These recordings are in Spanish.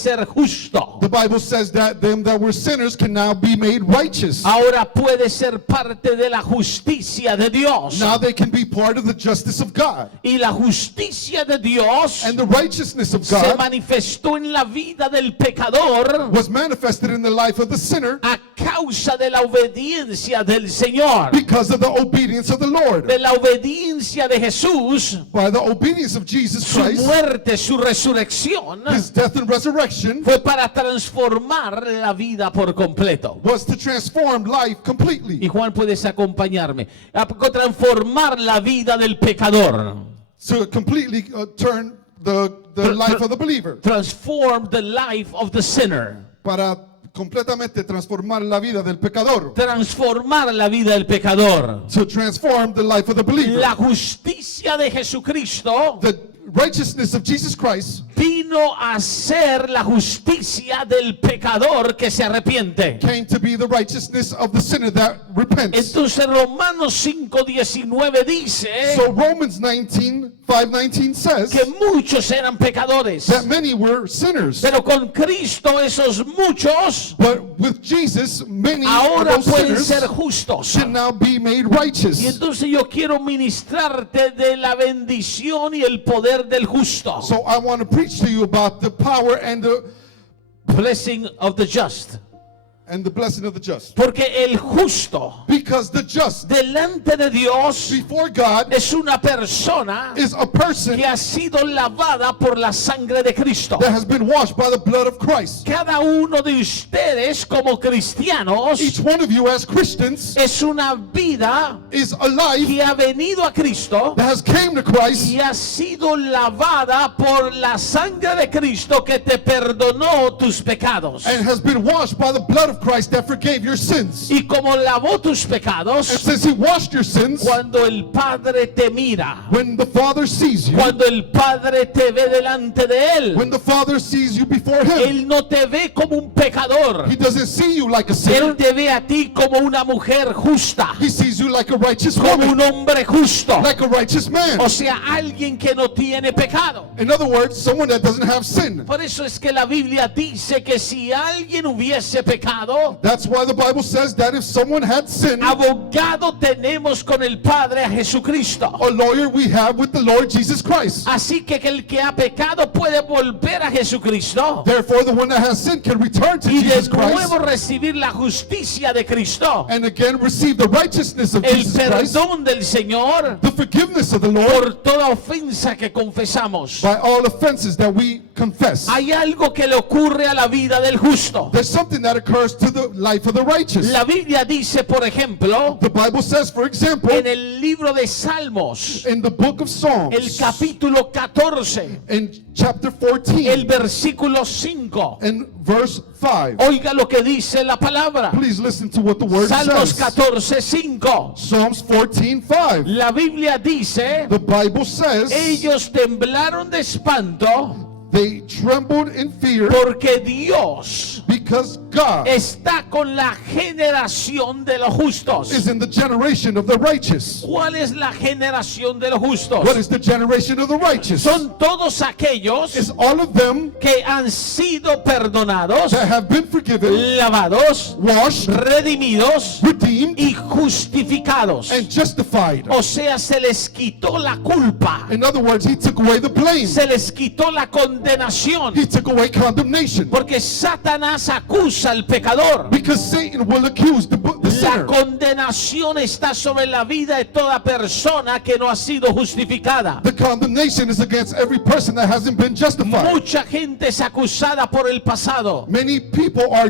ser justo. The Bible says that them that were sinners can now be made righteous. Ahora puede ser parte de la justicia de Dios. Now they can be part of the justice of God. Y la justicia de Dios And the righteousness of se God manifestó en la vida del pecador was manifested in the life of the sinner a causa de la obediencia del Señor, because of the obedience of the Lord. de la obediencia de Jesús, By the obedience of Jesus su Christ, muerte, su resurrección, his death and resurrection fue para transformar la vida por completo. was to transform life Y completely. Juan, puedes acompañarme. A transformar la vida del pecador. To completely turn the life of the believer. Transform the life of the sinner. Para completamente transformar la vida del pecador. Transformar la vida del pecador. To transform the life of the believer. La justicia de Jesucristo The righteousness of Jesus Christ vino a ser la justicia del pecador que se arrepiente. came to be the righteousness of the sinner that repents. Entonces Romanos 5:19 dice So Romans 5:19 says que muchos eran pecadores, that many were sinners. pero con Cristo esos muchos But with Jesus, many of ahora those pueden sinners ser justos. can now be made Y righteous. entonces yo quiero ministrarte de la bendición y el poder del justo. So I want to preach to you about the power and the Blessing of the just. blessing of the just. Porque el justo Because the just delante de Dios before God es una persona is a person que ha sido lavada por la sangre de Cristo. that has been washed by the blood of Christ. Cada uno de ustedes como cristianos Each one of you as Christians es una vida is a life que ha venido a Cristo that has came to Christ y ha sido lavada por la sangre de Cristo que te perdonó tus pecados. and has been washed by the blood of Christ that forgave your sins. Y como lavó tus And pecados, since he washed your sins, cuando el Padre te mira, when the Father sees you, cuando el Padre te ve delante de Él, when the Father sees you before him, Él no te ve como un pecador. he doesn't see you like a Él sinner. te ve a ti como una mujer justa, He sees you like a righteous como un woman, hombre justo. like a righteous man. O sea, alguien que no tiene pecado. In other words, someone that doesn't have sin. Por eso es que la Biblia dice que si alguien hubiese pecado, That's why the Bible says that if someone had sin, abogado tenemos con el Padre a Jesucristo. a lawyer we have with the Lord Jesus Christ. Así que el que ha pecado puede volver a Jesucristo Therefore, the one that has sin can return to y de Jesus Christ nuevo recibir la justicia de Cristo, and again receive the righteousness of el Jesus Christ, perdón del Señor the forgiveness of the Lord por toda ofensa que confesamos. by all offenses that we confess. Hay algo que le ocurre a la vida del justo. There's something that occurs to the life of the righteous. La Biblia dice, por ejemplo, The Bible says, for example, en el libro de Salmos, in the book of Psalms, el capítulo 14, in chapter 14, el versículo 5. in verse 5. Oiga lo que dice la palabra. Please listen to what the word Salmos says. 14, 5. Psalms 14:5. La Biblia dice, The Bible says, ellos temblaron de espanto they trembled in fear porque Dios because God está con la generación de los justos. is in the generation of the righteous. ¿Cuál es la generación de los justos? What is the generation of the righteous? Son todos aquellos It's all of them que han sido perdonados, that have been forgiven, lavados, washed, redimidos redeemed, y justificados. and justified. O sea, se les quitó la culpa, In other words, he took away the blame. se les quitó la condenación, He took away condemnation. porque Satanás acusa al pecador. Because Satan will accuse the La sinner. condenación está sobre la vida de toda persona que no ha sido justificada. The condemnation is against every person that hasn't been justified. Mucha gente es acusada por el pasado, Many people are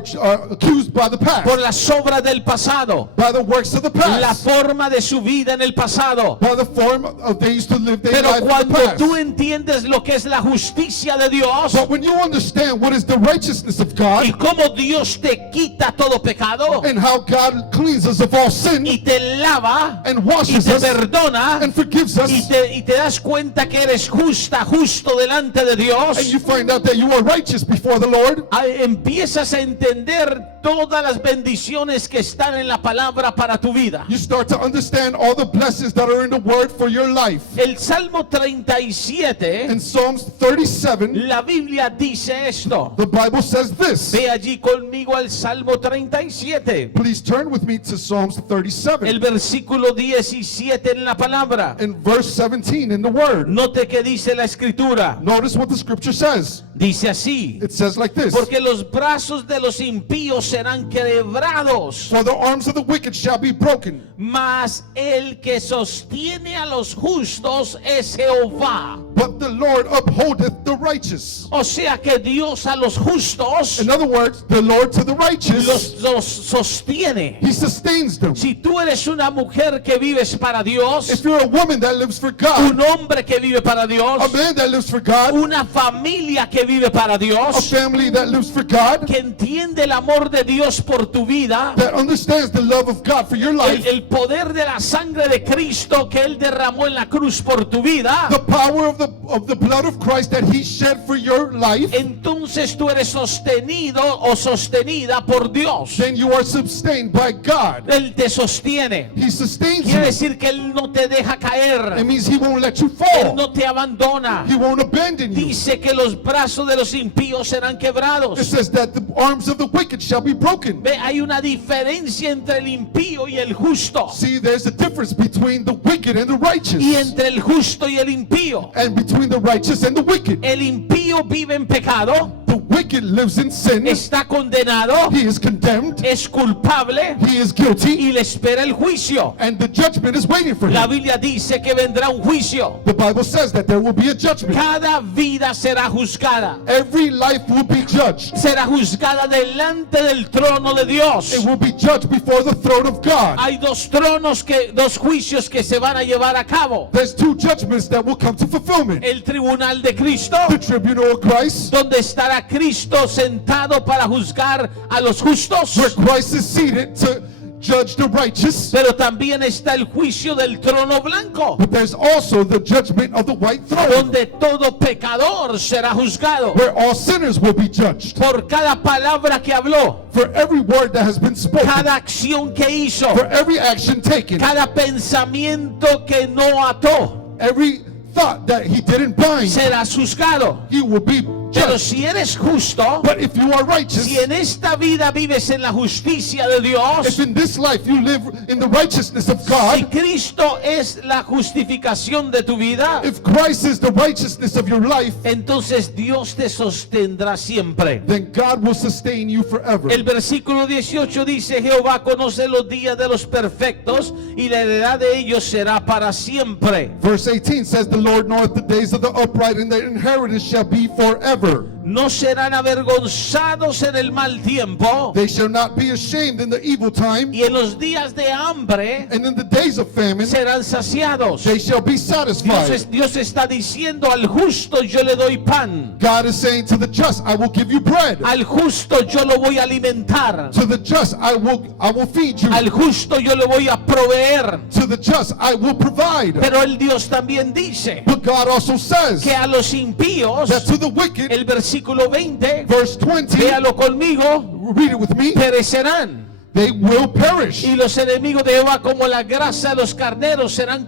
accused by the past, por las obras del pasado, by the works of the la past, forma de su vida en el pasado. by the form of they used to live their Pero life in the cuando past. tú entiendes lo que es la justicia de Dios But when you understand what is the righteousness of God y cómo Dios te quita todo pecado and how God cleans us of all sin y te lava and y washes te us perdona and forgives us, y te das cuenta que eres justo delante de and Dios, you find out that you are righteous before the Lord, empiezas a entender todas las bendiciones que están en la palabra para tu vida. You start to understand all the blessings that are in the word for your life. El Salmo 37, In Psalms 37, la Biblia dice esto. the Bible says this. Ve allí conmigo al Salmo 37, Please turn with me to Psalms el 37. versículo 17 en la palabra. In verse 17 in the word. Note que dice la escritura. Notice what the scripture says. Dice así: It says like this. porque los brazos de los impíos serán quebrados, For the arms of the wicked shall be broken, mas el que sostiene a los justos es Jehová. but the Lord upholdeth the righteous. O sea que Dios a los justos In other words, the Lord to the righteous, los sostiene. He sustains them. Si tú eres una mujer que vives para Dios, If you're a woman that lives for God, un hombre que vive para Dios, a man that lives for God, una familia que vive para a Dios, family that lives for God, que entiende el amor de Dios por tu vida, that understands the love of God for your life, el poder de la sangre de Cristo que Él derramó en la cruz por tu vida, the power of the blood of Christ that He shed for your life, entonces tú eres sostenido o sostenida por Dios. then you are sustained by God. Él te sostiene. He sustains Quiere you. decir que Él no te deja It caer. means He won't let you Él fall. no te abandona. He won't abandon you. Dice que los brazos de los impíos serán It quebrados. says that the arms of the wicked shall be broken. Ve, hay una diferencia entre el impío y el justo. See, there's a difference between the wicked and the righteous, Y entre el justo y el impío. and between the righteous and the wicked. El impío vive en pecado, The wicked lives in sin. está condenado, He is condemned. es culpable He is guilty. y le espera el juicio. And the judgment is waiting for La him. Biblia dice que vendrá un juicio. The Bible says that there will be a judgment. Cada vida será juzgada. Every life will be judged. Será juzgada delante del trono de Dios. It will be judged before the throne of God. Hay dos juicios que se van a llevar a cabo. There's two judgments that will come to fulfillment. El tribunal de Cristo, The tribunal of Christ, donde estará Cristo sentado para juzgar a los justos. where Christ is seated to judge the righteous. Pero también está el juicio del trono blanco, But there's also the judgment of the white throne, donde todo pecador será juzgado where all sinners will be judged. por cada palabra que habló, For every word that has been spoken, cada acción que hizo, for every action taken, cada pensamiento que no ató, every thought that he didn't bind, será juzgado. he will be Pero judged. si eres justo, But if you are righteous, si en esta vida vives en la justicia de if Dios, in this life you live in the righteousness of si God, Cristo es la justificación de tu vida, if Christ is the righteousness of your life, entonces Dios te sostendrá siempre. then God will sustain you forever. El versículo 18 dice: Jehová conoce los días de los perfectos y la heredad de ellos será para siempre. Verse 18 says, The Lord knoweth the days of the upright, and their inheritance shall be forever. No serán avergonzados en el mal tiempo, They shall not be ashamed in the evil time, y en los días de hambre and in the days of famine serán saciados. they shall be satisfied. Dios está diciendo: al justo yo le doy pan, God is saying to the just, I will give you bread. al justo yo lo voy a alimentar, To the just, I will feed you. al justo yo le voy a proveer. To the just, I will provide. Pero el Dios también dice But God also says que a los impíos, that to the wicked, el versículo 20, verse 20, véalo conmigo, read it with me, perecerán. they will perish. Y los enemigos de Jehová, como la grasa de los carneros, serán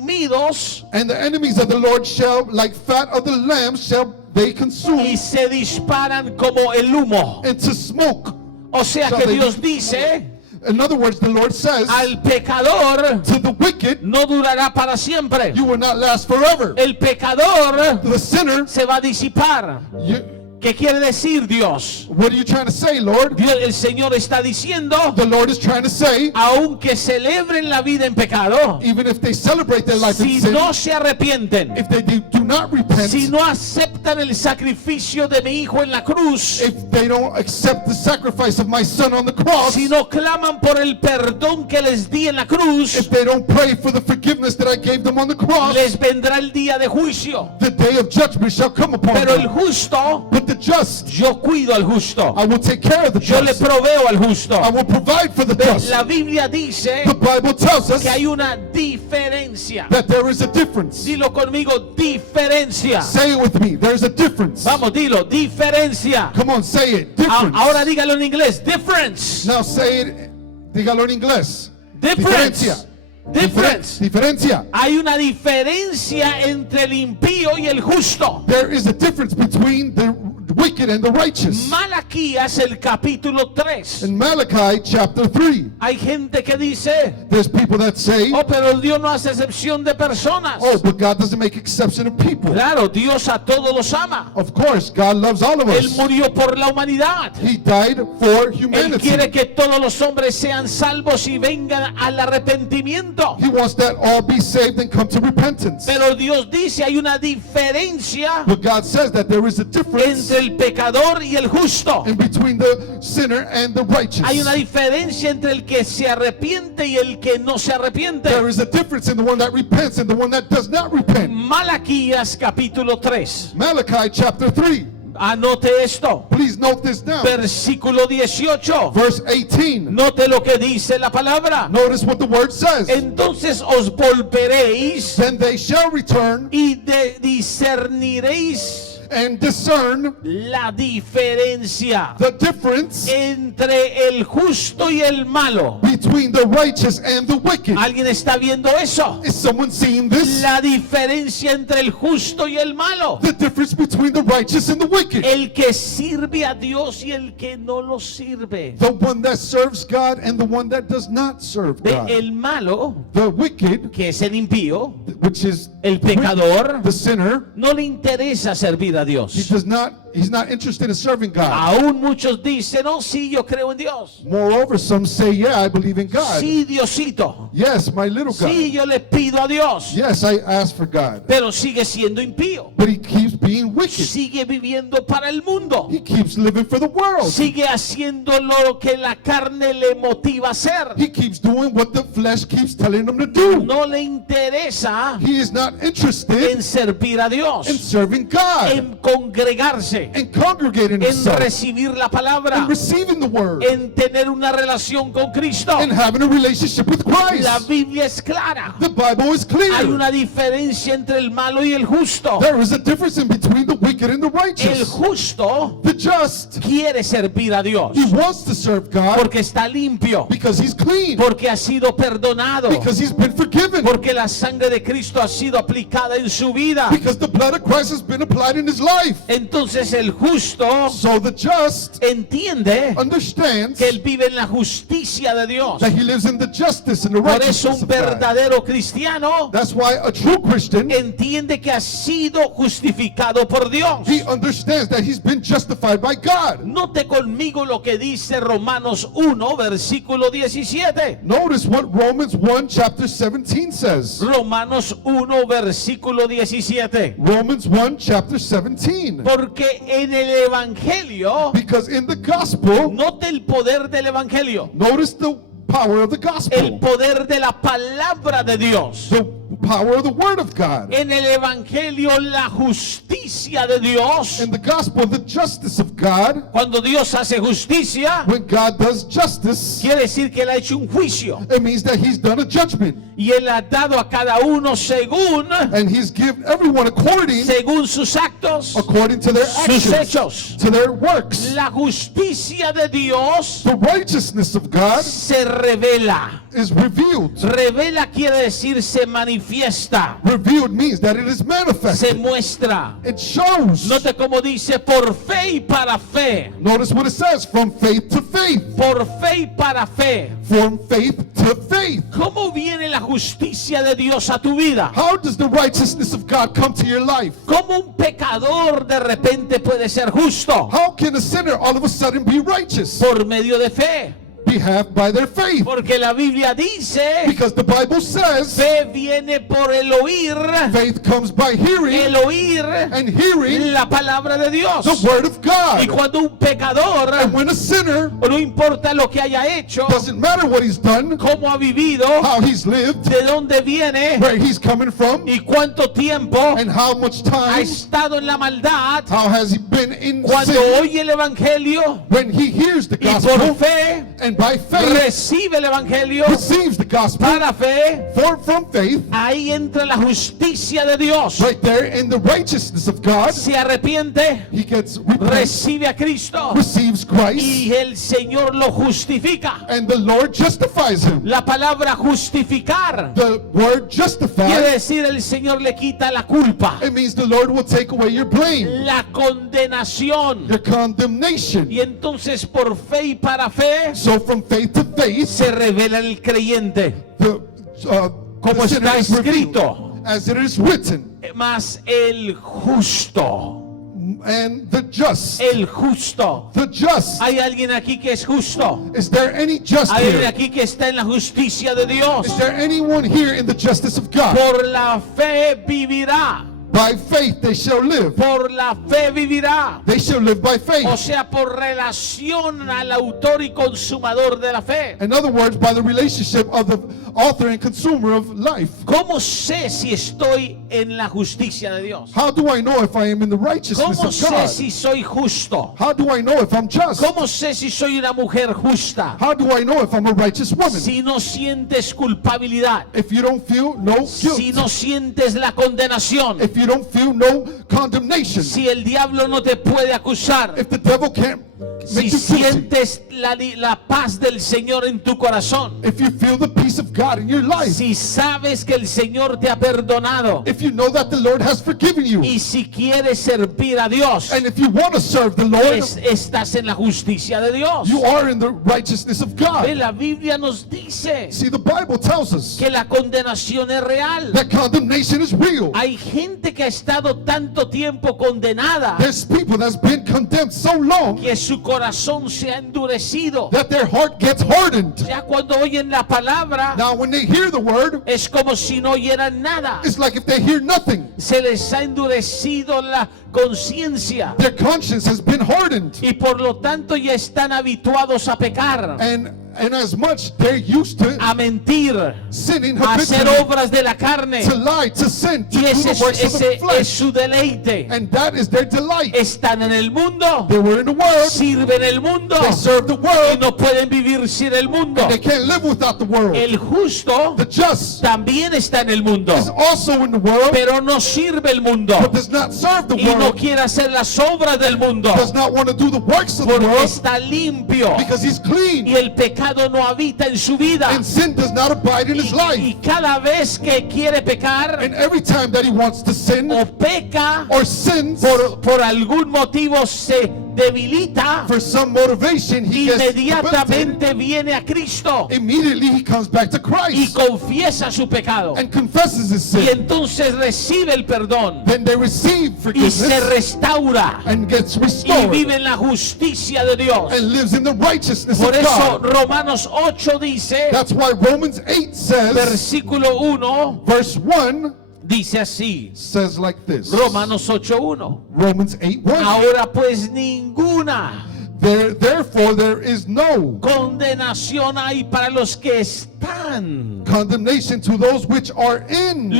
consumidos And the enemies of the Lord shall, like fat of the lambs, shall they consume y se disparan como el humo. into smoke. O sea Shall que they- Dios dice: In other words, the Lord says, al pecador to the wicked, no durará para siempre. you will not last forever. El pecador The sinner, se va a disipar. ¿Qué quiere decir Dios? what are you trying to say, Lord? El Señor está diciendo: The Lord is trying to say, aunque celebren la vida en pecado, even if they celebrate their life in si sin, no se arrepienten, if they do not repent, si no aceptan el sacrificio de mi hijo en la cruz, if they don't accept the sacrifice of my son on the cross, si no claman por el perdón que les di en la cruz, if they don't pray for the forgiveness that I gave them on the cross, les vendrá el día de juicio. the day of judgment shall come upon Pero el them. justo, But the just, yo cuido al justo, I will take care of the yo le just. proveo al justo. I will provide for the just. La Biblia dice The Bible tells us que hay una diferencia. that there is a difference. Dilo conmigo: diferencia. diferencia. Say it with me. There's a difference. Vamos, dilo, diferencia. Come on, say it. Difference. Ahora dígalo en inglés, difference. Now say it. Dígalo en inglés. Difference. Difference. Diferencia. Hay una diferencia entre el impío y el justo. There is a difference between the wicked and the righteous. Malaquías, el capítulo 3. In Malachi chapter 3, Hay gente que dice, there's people that say, oh, pero Dios no hace excepción de personas. oh, but God doesn't make exception of people. Claro, Dios a todos los ama. Of course, God loves all of Él us. murió por la humanidad. He died for Él humanity. quiere que todos los hombres sean salvos y vengan al arrepentimiento. He wants that all be saved and come to repentance. Pero Dios dice hay una diferencia But God says that there is a difference entre el pecador y el justo. in between the sinner and the righteous. Hay una diferencia entre el que se arrepiente y el que no se arrepiente. There is a difference in the one that repents and the one that does not repent. Malaquías capítulo 3. Malachi chapter 3. Anote esto. Please note this down. Versículo 18. Verse 18. Note lo que dice la palabra. Notice what the word says. Entonces os volveréis Then they shall return y discerniréis and discern la diferencia the difference entre el justo y el malo. between the righteous and the wicked. ¿Alguien está viendo eso? Is someone seeing this? La diferencia entre el justo y el malo. The difference between the righteous and the wicked. El que sirve a Dios y el que no lo sirve. The one that serves God and the one that does not serve God. El malo, The wicked, que es el impío, which is el pecador, the sinner, no le interesa servir a Dios. he's not interested in serving God. Aún muchos dicen, oh sí, yo creo en Dios. Moreover, some say, yeah, I believe in God. Sí, Diosito. Yes, my little God. Sí, yo le pido a Dios. Yes, I ask for God. Pero sigue siendo impío. But he keeps being wicked. Sigue viviendo para el mundo. He keeps living for the world. Sigue haciendo lo que la carne le motiva a hacer. He keeps doing what the flesh keeps telling him to do. No le interesa He is not interested en servir a Dios, in serving God, en congregarse, and congregating en himself, recibir la and palabra, receiving the word, en tener una relación con Cristo. and having a relationship with Christ. La Biblia es clara. The Bible is clear. Hay una diferencia entre el malo y el justo. There is a difference in between the wicked and the El righteous. justo The just, quiere servir a Dios he wants to serve God porque está limpio, because he's clean, porque ha sido perdonado, because he's been forgiven, porque la sangre de Cristo ha sido aplicada en su vida. because the blood of Christ has been applied in his life. Entonces el justo So the just entiende understands que él vive en la justicia de Dios. that he lives in the justice and the Por eso righteousness un of God. verdadero cristiano That's why a true Christian, entiende que ha sido justificado por Dios. he understands that he's been justified by God. Note conmigo lo que dice Romanos 1, versículo 17. Notice what Romans 1 chapter 17 says. Romanos 1, versículo 17. Romans 1 chapter 17. Porque en el Evangelio, Because in the gospel, note el poder del Evangelio, notice the power of the el gospel, poder de la palabra de Dios. the power of the word of God. En el Evangelio, la justicia de Dios. In the gospel, the justice of God, Cuando Dios hace justicia, when God does justice, quiere decir que Él ha hecho un juicio. it means that he's done a judgment. Y Él ha dado a cada uno según And he's given everyone según sus actos, according to their sus actions, hechos. to their works. La justicia de Dios The righteousness of God se revela. is revealed. Revela quiere decir se manifiesta, Revealed means that it is se manifested. muestra. It shows. Note cómo dice por fe y para fe. Notice what it says, from faith to faith. Por fe y para fe. From faith to faith. ¿Cómo viene la justicia de Dios a tu vida? How does the righteousness of God come to your life? ¿Cómo un pecador de repente puede ser justo? How can a sinner all of a sudden be righteous? Por medio de fe. Behalf by their faith. Porque la Biblia dice, Because the Bible says fe viene por el oír, faith comes by hearing, el oír and hearing la palabra de Dios. the word of Y God. cuando un pecador, And when a sinner, no importa lo que haya hecho, doesn't matter what he's done, cómo ha vivido, how he's lived, de dónde viene where he's coming from, y cuánto tiempo and how much ha time, estado en la maldad, how has he been in cuando sin. oye el Evangelio When he hears the y por gospel, fe and and by faith recibe el evangelio receives the gospel. para fe, For from faith, ahí entra la justicia de Dios. right there in the righteousness of God, Se arrepiente, he gets repent, recibe a Cristo receives Christ, y el Señor lo justifica. and the Lord justifies him. La palabra justificar The word quiere justify, decir el Señor le quita la culpa, it means the Lord will take away your blame, la condenación. your condemnation. Y entonces por fe y para fe So from faith to faith, se revela el creyente. the, Como the sinner está is revealed, escrito, as it is written, mas el justo, and the just. el justo. The just. ¿Hay alguien aquí que es justo? Is there any just ¿Hay alguien here? aquí que está en la justicia de Dios? Is there anyone here in the justice of God? Por la fe vivirá. By faith they shall live. Por la fe vivirá. They shall live by O faith. sea, por relación al autor y consumador de la fe. In other words, by the relationship of the author and consumer of life. ¿Cómo sé si estoy en la justicia de Dios? How do I know if I am in the righteousness ¿Cómo of sé God? si soy justo? How do I know if I'm just? ¿Cómo sé si soy una mujer justa? How do I know if I'm a righteous woman? Si no sientes culpabilidad, If you don't feel no si guilt, no sientes la condenación, if you don't feel no condemnation, si el diablo no te puede acusar, if the devil can't make si you guilty, sientes la paz del Señor en tu corazón, if you feel the peace of God in your life, si sabes que el Señor te ha perdonado if you know that the Lord has forgiven you, y si quieres servir a Dios, and if you want to serve the Lord, estás en la justicia de Dios. you are in the righteousness of Ve, God. la Biblia nos dice See, the Bible tells us que la condenación es real. that condemnation is real. Hay gente que ha estado tanto tiempo condenada There's people that's been condemned so long que su corazón se ha endurecido. that their heart gets hardened. Ya cuando oyen la palabra Now, when they hear the word, es como si no oyeran nada. it's like if they hear nothing. Se les ha endurecido la conciencia Their conscience has been hardened. y por lo tanto ya están habituados a pecar, And as much they're used to a mentir, sinning a hacer habitually, obras de la carne, to lie, to sin, to y do ese, the works of the ese es flesh. su deleite. And that is their delight. Están en el mundo, They were in the world, sirven el mundo they serve the y world, no pueden vivir sin el mundo. they can't live without the world. El justo The just también está en el mundo, is also in the world, pero no sirve el mundo but does not serve the y no world, quiere hacer las obras del mundo does not want to do the works of the porque world está limpio because he's clean, y el pecado no habita en su vida. and sin does not abide in his Y life. cada vez que quiere pecar And every time that he wants to sin o peca or sins, por algún motivo se debilita, for some motivation, he gets debilitated. inmediatamente viene a Cristo Immediately he comes back to y Christ confiesa su pecado and confesses his y sin. entonces recibe el perdón Then they receive y se forgiveness restaura and gets y restored vive en la justicia de Dios. and lives in the righteousness Por of eso God. Romanos 8 dice, That's why Romans 8 says, versículo 1, verse 1 dice así, says like this. Romanos 8:1. Romans 8:1. Ahora pues ninguna Therefore there is no condenación hay para los que están, condemnation to those which are in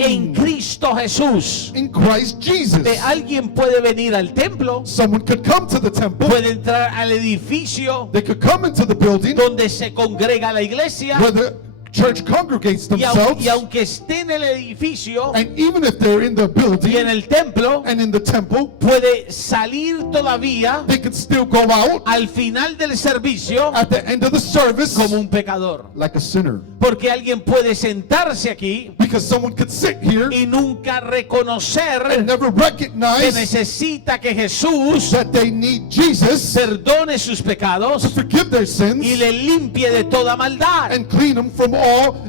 en Cristo Jesús. in Christ Jesus. Alguien puede venir al templo, Someone could come to the temple. puede entrar al edificio They could come into the building donde se congrega la iglesia where the church congregates y themselves. aunque esté en el edificio And even if they're in the y en building el templo, and in the temple, puede salir todavía they could still go out al final del servicio at the end of the service como un pecador. like a sinner. Porque alguien puede sentarse aquí Because someone could sit here y nunca reconocer and never que recognize necesita que Jesús that they need Jesus perdone sus to pecados forgive their y sins le limpie de toda maldad. and clean them from all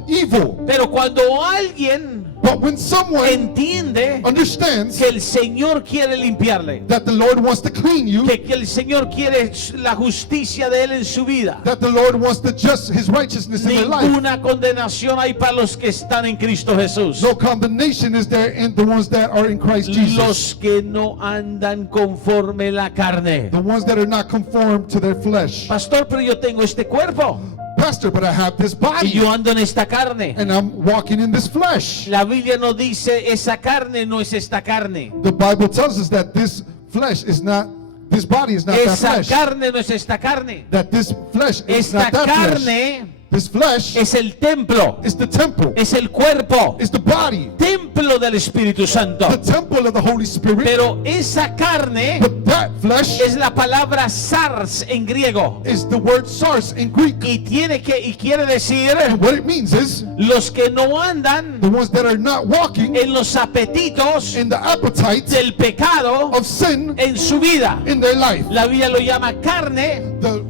evil. Pero cuando alguien But when someone entiende understands que el Señor quiere limpiarle, that the Lord wants to clean you, que el Señor quiere la justicia de Él en su vida, that the Lord wants to just his righteousness in their life, ninguna condenación hay para los que están en Cristo Jesús. no condemnation is there in the ones that are in Christ Jesus. Los que no andan conforme la carne. The ones that are not conformed to their flesh. Pastor, pero yo tengo este cuerpo Pastor, but I have this y body yo ando en esta carne. and I'm walking in this flesh. La Biblia no dice esa carne no es esta carne. The Bible tells us that this flesh is not this body is not that Esa flesh. carne no es esta carne. That this flesh is Esta not that flesh. carne This flesh es el templo, is the temple. es el cuerpo, It's the body. templo del Espíritu Santo. The temple of the Holy Spirit. Pero esa carne But that flesh es la palabra sars en griego is the word sars in Greek. y quiere decir And what it means is los que no andan the ones that are not walking en los apetitos in the appetite del pecado of sin en su vida. in their life. La Biblia lo llama carne The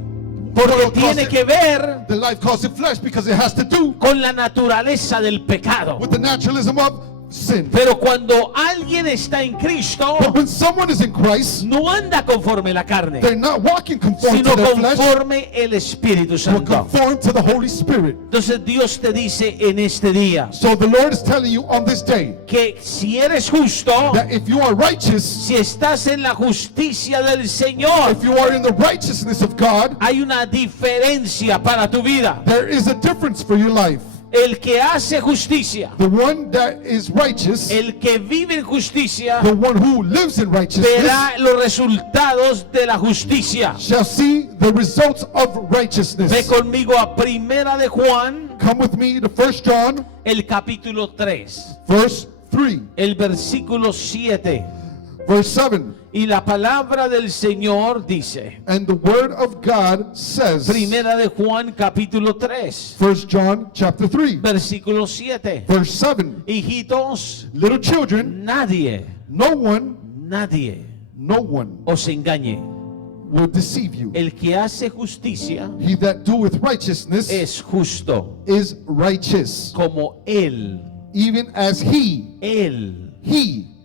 porque world calls tiene it- que ver the life calls it flesh because it has to do con la naturaleza del pecado. with the naturalism of sin. Pero cuando alguien está en Cristo, But when someone is in Christ, no anda conforme la carne, they're not walking conform sino to their flesh, conforme el Espíritu but Santo. conform to the Holy Spirit. Entonces Dios te dice en este día So the Lord is telling you on this day que si eres justo, that if you are righteous, si estás en la justicia del Señor, if you are in the righteousness of God, hay una diferencia para tu vida. there is a difference for your life. El que hace justicia, The one that is righteous, el que vive en justicia, the one who lives in righteousness, verá los resultados de la justicia. shall see the results of Ve righteousness. conmigo a Primera de Juan, Come with me to 1 John, el capítulo 3, verse 3, el versículo 7. verse 7. Y la palabra del Señor dice, And the word of God says, Primera de Juan capítulo 3, 1 John chapter 3, versículo 7. verse 7. Hijitos, Little children, nadie no one os engañe. will deceive you. El que hace justicia He that doeth righteousness es justo, is righteous, como Él even as he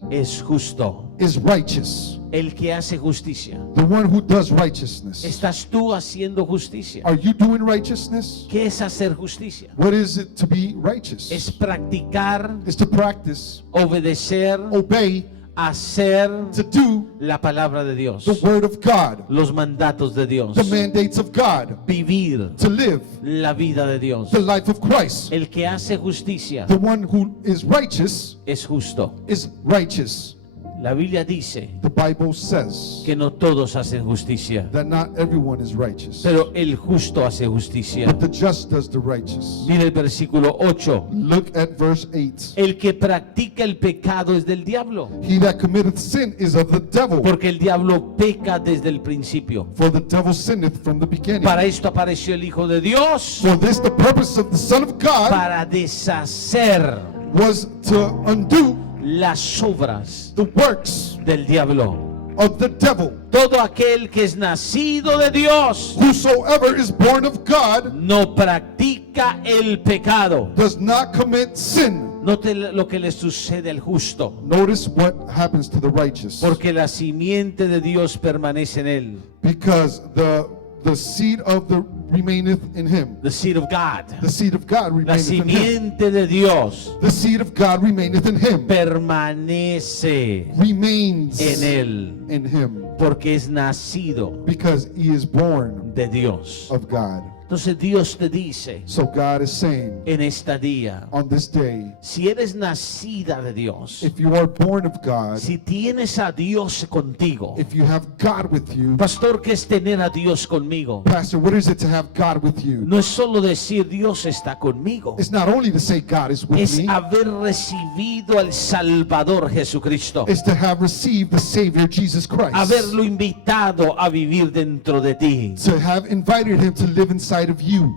es justo. is righteous. El que hace justicia. The one who does righteousness. ¿Estás tú haciendo justicia? Are you doing righteousness? ¿Qué es hacer justicia? What is it to be righteous? Es practicar, It's to practice, obedecer, obey, hacer to do la palabra de Dios, the word of God, los mandatos de Dios, the mandates of God, vivir to live la vida de Dios. the life of Christ. El que hace justicia The one who is righteous es justo. is righteous. La Biblia dice The Bible says que no todos hacen justicia, that not everyone is righteous, pero el justo hace justicia. but the just does the righteous. Mira el versículo 8. Look at verse 8. El que practica el pecado es del diablo, He that committeth sin is of the devil, porque el diablo peca desde el principio. for the devil sinneth from the beginning. Para esto apareció el Hijo de Dios, For this the purpose of the Son of God para deshacer was to undo las obras the works del diablo. of the devil. Todo aquel que es nacido de Dios Whosoever is born of God no practica el pecado. does not commit sin. Note lo que le sucede al justo, Notice what happens to the righteous. porque la simiente de Dios permanece en él. Because the seed of the remaineth in him. The seed of God. The seed of God La remaineth in him. simiente de Dios The seed of God remaineth in him. permanece Remains en él, in him. porque es nacido Because he is born de Dios. of God. Entonces Dios te dice So God is saying en esta día, on this day, si eres nacida de Dios, if you are born of God, si tienes a Dios contigo, if you have God with you, pastor, ¿qué es tener a Dios conmigo? Pastor, what is it to have God with you? No es solo decir Dios está conmigo, It's not only to say God is with es me, haber recibido al Salvador Jesucristo, it's to have received the Savior Jesus Christ, haberlo invitado a vivir dentro de ti. to have invited him to live inside of you.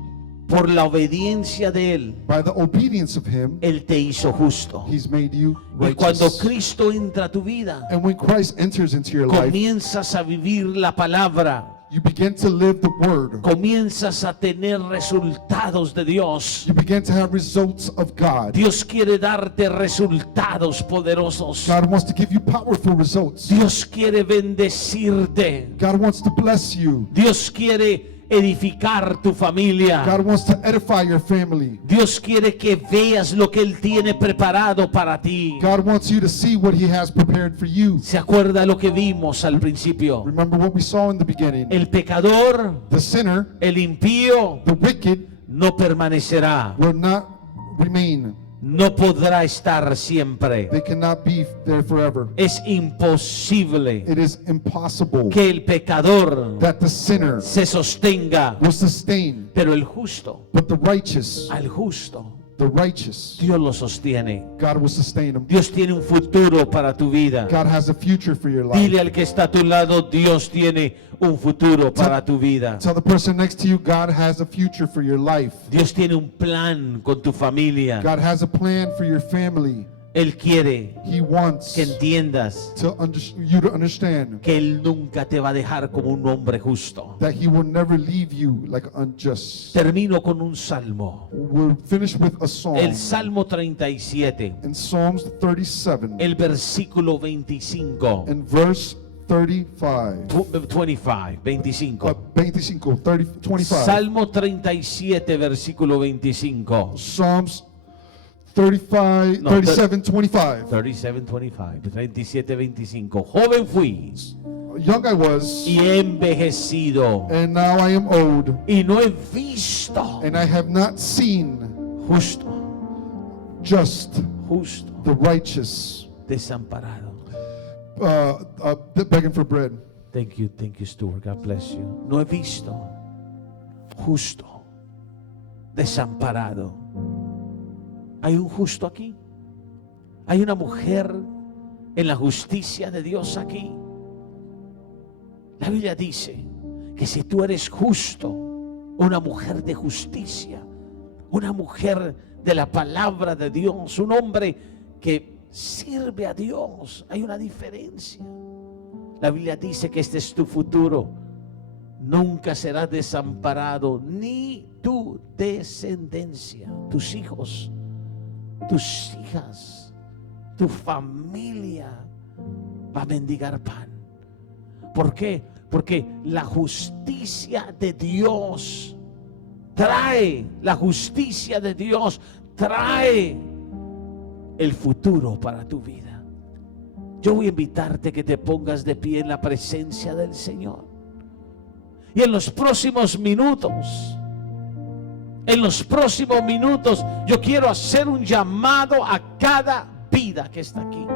Por la obediencia de Él, By the obedience of him, Él te hizo justo. he's made you Y cuando righteous. Cristo entra a tu vida, And when Christ enters into your life, comienzas a vivir la palabra, you begin to live the word. comienzas a tener resultados de Dios. You begin to have results of God. Dios quiere darte resultados poderosos. God wants to give you powerful results. Dios quiere bendecirte. God wants to bless you. Dios quiere edificar tu familia. God wants to edify your family. Dios quiere que veas lo que Él tiene preparado para ti. God wants you to see what he has prepared for you. ¿Se acuerda lo que vimos al principio? Remember what we saw in the beginning. El pecador, The sinner, el impío, the wicked, no permanecerá. will not remain. no podrá estar siempre. They cannot be there forever. Es imposible It is impossible que el pecador that the sinner se sostenga, will sustain, pero el justo, but the righteous, al justo, Dios lo sostiene. God will sustain him. Dios tiene un futuro para tu vida. God has a future for your life. Dile al que está a tu lado, Dios tiene un futuro para tu vida. Tell the person next to you, God has a future for your life. Dios tiene un plan con tu familia. God has a plan for your family. Él quiere He wants que entiendas you to understand que Él nunca te va a dejar como un hombre justo. that He will never leave you like unjust. Termino con un salmo. We'll finish with a song. El Salmo 37, In Psalms 37, el versículo 25. in verse 35. 25. 25. Salmo 37, versículo 25. Psalms 35, No, 37, 25. 37, 25. Joven fui Young I was, y he envejecido and now I am old, y no he visto and I have not seen justo the righteous desamparado. begging for bread. Thank you, Stuart. God bless you. No he visto justo desamparado. Hay un justo aquí. Hay una mujer en la justicia de Dios aquí. La Biblia dice que si tú eres justo, una mujer de justicia, una mujer de la palabra de Dios, un hombre que sirve a Dios, hay una diferencia. La Biblia dice que este es tu futuro. Nunca serás desamparado, ni tu descendencia, tus hijos, tus hijas, tu familia va a mendigar pan. ¿Por qué? Porque la justicia de Dios trae el futuro para tu vida. Yo voy a invitarte que te pongas de pie en la presencia del Señor. Y en los próximos minutos, yo quiero hacer un llamado a cada vida que está aquí.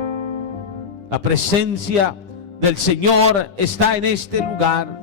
La presencia del Señor está en este lugar.